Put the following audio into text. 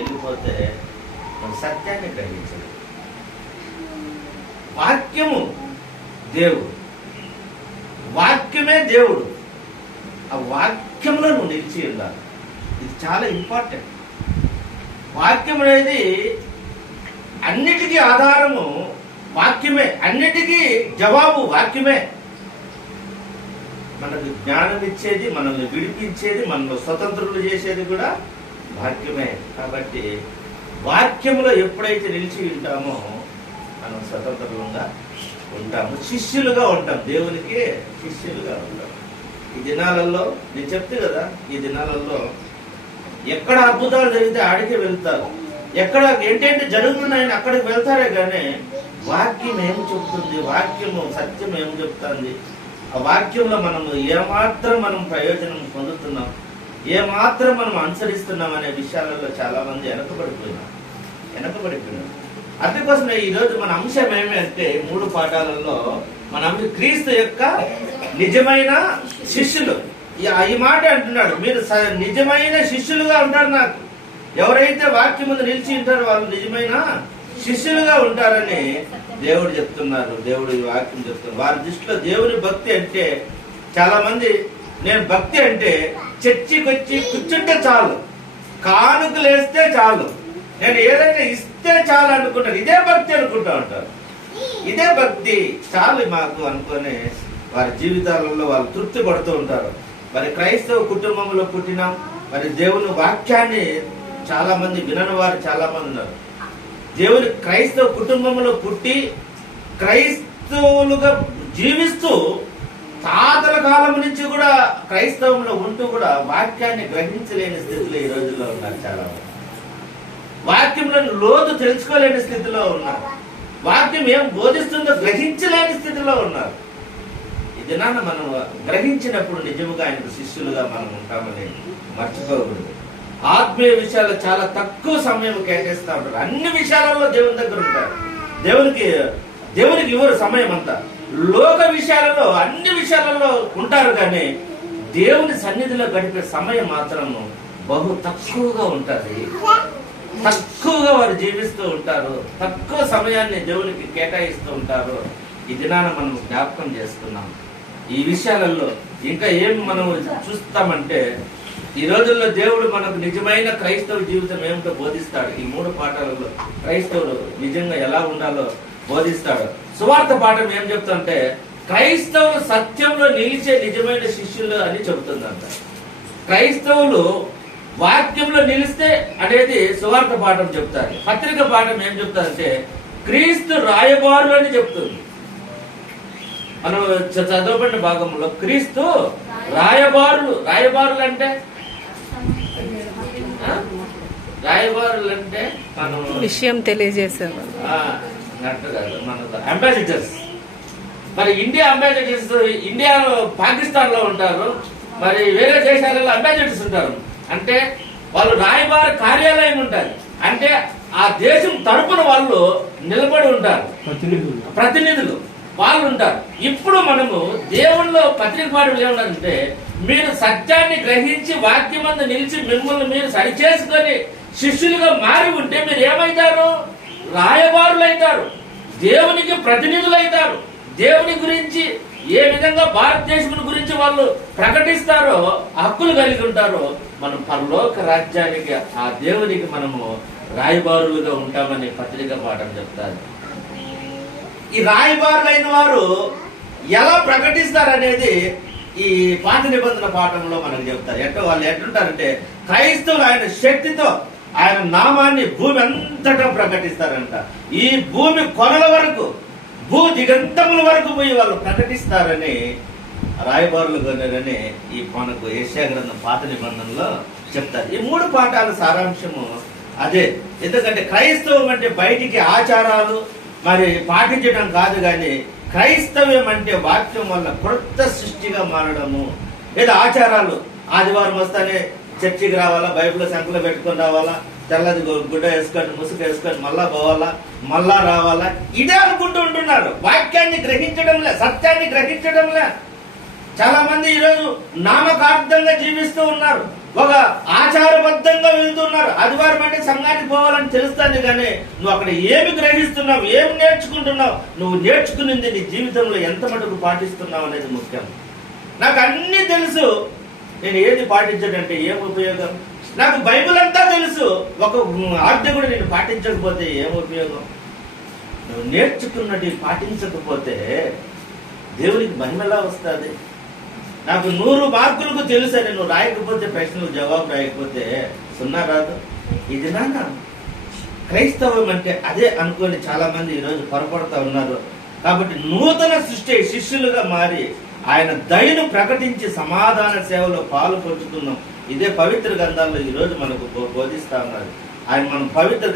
వెళ్ళిపోతే నువ్వు సత్యాన్ని గ్రహించదు. వాక్యము దేవుడు, వాక్యమే దేవుడు. ఆ వాక్యంలో నువ్వు నిలిచి ఉండాలి. ఇది చాలా ఇంపార్టెంట్. వాక్యం అనేది అన్నిటికీ ఆధారము వాక్యమే, అన్నిటికీ జవాబు వాక్యమే. మనకు జ్ఞానం ఇచ్చేది, మనల్ని విడిపించేది, మనల్ని స్వతంత్రులు చేసేది కూడా వాక్యమే. కాబట్టి వాక్యములో ఎప్పుడైతే నిలిచి ఉంటామో మనం స్వతంత్రంగా ఉంటాము, శిష్యులుగా ఉంటాం, దేవునికి శిష్యులుగా ఉంటాం. ఈ దినాలలో నేను చెప్తే కదా, ఈ దినాలలో ఎక్కడ అద్భుతాలు జరిగితే ఆడికే వెళ్తారు, ఎక్కడ ఏంటంటే జరుగుతున్నాయని అక్కడికి వెళ్తారే కానీ వాక్యం ఏం చెప్తుంది, వాక్యము సత్యం ఏం చెప్తుంది, ఆ వాక్యంలో మనము ఏమాత్రం మనం ప్రయోజనం పొందుతున్నాం, ఏమాత్రం మనం అనుసరిస్తున్నాం అనే విషయాలలో చాలా మంది వెనకబడిపోయినాం. అందుకోసమే ఈరోజు మన అంశం ఏమంటే 3 పాఠాలలో మన క్రీస్తు యొక్క నిజమైన శిష్యులు. ఈ మాట అంటున్నాడు, మీరు నిజమైన శిష్యులుగా ఉంటారు. నాకు ఎవరైతే వాక్యం ముందు నిలిచి ఉంటారో వాళ్ళు నిజమైన శిష్యులుగా ఉంటారని దేవుడు చెప్తున్నారు. దేవుడు ఈ వాక్యం చెప్తున్నారు. వారి దృష్టిలో దేవుని భక్తి అంటే, చాలా మంది నేను భక్తి అంటే చర్చికి వచ్చి కూర్చుంటే చాలు, కానుకలు వేస్తే చాలు, నేను ఏదైనా ఇస్తే చాలు అనుకుంటారు. ఇదే భక్తి అనుకుంటా ఉంటారు. ఇదే భక్తి చాలు మాకు అనుకుని వారి జీవితాలలో వాళ్ళు తృప్తి పడుతూ ఉంటారు. మరి క్రైస్తవ కుటుంబంలో పుట్టిన మరి దేవుని వాక్యాన్ని చాలా మంది వినని వారు చాలా మంది ఉన్నారు. దేవుని క్రైస్తవ కుటుంబంలో పుట్టి క్రైస్తవులుగా జీవిస్తూ తాతల కాలం నుంచి కూడా క్రైస్తవంలో ఉంటూ కూడా వాక్యాన్ని గ్రహించలేని స్థితిలో ఈ రోజుల్లో ఉన్నారు. చాలా మంది వాక్యంలో లోతు తెలుసుకోలేని స్థితిలో ఉన్నారు. వాక్యం ఏం బోధిస్తుందో గ్రహించలేని స్థితిలో ఉన్నారు. ఈ దినాన మనం గ్రహించినప్పుడు నిజముగా ఆయనకు శిష్యులుగా మనం ఉంటామని మర్చిపోకూడదు. ఆత్మీయ విషయాలు చాలా తక్కువ సమయం కేటాయిస్తూ ఉంటారు. అన్ని విషయాలలో దేవుని దగ్గర ఉంటారు. దేవునికి ఇవ్వరు సమయం అంతా. లోక విషయాలలో అన్ని విషయాలలో ఉంటారు కానీ దేవుని సన్నిధిలో గడిపే సమయం మాత్రము బహు తక్కువగా ఉంటుంది. తక్కువగా వారు జీవిస్తూ ఉంటారు. తక్కువ సమయాన్ని దేవునికి కేటాయిస్తూ ఉంటారు. ఈ దినాన మనం జ్ఞాపకం చేసుకున్నాం. ఈ విషయాలలో ఇంకా ఏం మనం చూస్తామంటే, ఈ రోజుల్లో దేవుడు మనకు నిజమైన క్రైస్తవ జీవితం ఏమిటో బోధిస్తాడు. ఈ 3 పాఠాలలో క్రైస్తవుడు నిజంగా ఎలా ఉండాలో బోధిస్తాడు. సువార్త పాఠం ఏం చెప్తుంటే, క్రైస్తవులు సత్యంలో నిలిచే నిజమైన శిష్యులు అని చెబుతుందంట. క్రైస్తవులు వాక్యంలో నిలిస్తే అనేది సువార్త పాఠం చెప్తారు. పత్రిక పాఠం ఏం చెప్తారంటే క్రీస్తు రాయబారులు అని చెప్తుంది. మనం చదవబడిన భాగంలో క్రీస్తు రాయబారులు. రాయబారులు అంటే మనం విషయం తెలియజేసేవారు, మన అంబాసిడర్స్. మరి ఇండియా అంబాసిడర్స్ ఇండియాలో, పాకిస్తాన్ లో ఉంటారు. మరి వేరే దేశాలలో అంబాసిడర్స్ ఉంటారు. అంటే వాళ్ళు రాయబార కార్యాలయం ఉంటారు. అంటే ఆ దేశం తరపున వాళ్ళు నిలబడి ఉంటారు, ప్రతినిధులు వాళ్ళు ఉంటారు. ఇప్పుడు మనము దేవుళ్ళో పత్రిక పాఠం ఏమన్నారంటే, మీరు సత్యాన్ని గ్రహించి వాక్యమందు నిలిచి మిమ్మల్ని మీరు సరిచేసుకొని శిష్యులుగా మారి ఉంటే మీరు ఏమైతారు? రాయబారులు అవుతారు, దేవునికి ప్రతినిధులు అవుతారు. దేవుని గురించి ఏ విధంగా భారతదేశం గురించి వాళ్ళు ప్రకటిస్తారో, హక్కులు కలిగి ఉంటారో, మనం పరలోక రాజ్యానికి ఆ దేవునికి మనము రాయబారులుగా ఉంటామని పత్రిక పాఠం చెప్తారు. ఈ రాయబారులైన వారు ఎలా ప్రకటిస్తారనేది ఈ పాత నిబంధన పాఠంలో మనకు చెప్తారు. ఎట్లా వాళ్ళు ఎట్లుంటారంటే, క్రైస్తవులు ఆయన శక్తితో ఆయన నామాన్ని భూమి అంతటా ప్రకటిస్తారంట. ఈ భూమి కొనల వరకు, భూ దిగంతముల వరకు పోయి వాళ్ళు ప్రకటిస్తారని రాయబారులు కొన్నారని ఈ మనకు యెషయా గ్రంథం పాత నిబంధనలో చెప్తారు. ఈ 3 పాఠాల సారాంశము అదే. ఎందుకంటే క్రైస్తవం అంటే బయటికి ఆచారాలు మరి పాటించడం కాదు, కానీ క్రైస్తవ్యం అంటే వాక్యం వల్ల క్రొత్త సృష్టిగా మారడము. లేదా ఆచారాలు, ఆదివారం వస్తానే చర్చికి రావాలా, బైబిల్ సంఖ్యలో పెట్టుకొని రావాలా, తెల్లది గుడ్డ వేసుకొని ముసుగు వేసుకొని మళ్ళా పోవాలా, మళ్ళా రావాలా, ఇదే అనుకుంటూ ఉంటున్నారు. వాక్యాన్ని గ్రహించడంలే, సత్యాన్ని గ్రహించడంలే. చాలా మంది ఈరోజు నామకార్థంగా జీవిస్తూ ఉన్నారు. ఒక ఆచారబద్ధంగా వెళ్తున్నారు. ఆదివారం అంటే సంఘానికి పోవాలని తెలుస్తుంది, కానీ నువ్వు అక్కడ ఏమి గ్రహిస్తున్నావు, ఏమి నేర్చుకుంటున్నావు, నువ్వు నేర్చుకునింది నీ జీవితంలో ఎంత మటుకు పాటిస్తున్నావు అనేది ముఖ్యం. నాకు అన్నీ తెలుసు, నేను ఏది పాటించడంటే ఏం ఉపయోగం? నాకు బైబిల్ అంతా తెలుసు, ఒక ఆజ్ఞ కూడా నేను పాటించకపోతే ఏం ఉపయోగం? నువ్వు నేర్చుకున్నది పాటించకపోతే దేవునికి మహిమ ఎలా వస్తుంది? నాకు 100 మార్కులకు తెలుసని నువ్వు రాయకపోతే, ప్రశ్నలకు జవాబు రాయకపోతే 0 రాదు. ఇది నాన్న క్రైస్తవం అంటే అదే అనుకొని చాలా మంది ఈరోజు పొరపడుతూ ఉన్నారు. కాబట్టి నూతన సృష్టి శిష్యులుగా మారి ఆయన దయను ప్రకటించి సమాధాన సేవలో పాలు పంచుతున్నాం. ఇదే పవిత్ర గ్రంథాల్లో ఈరోజు మనకు బోధిస్తా ఉన్నారు. ఆయన మనం పవిత్ర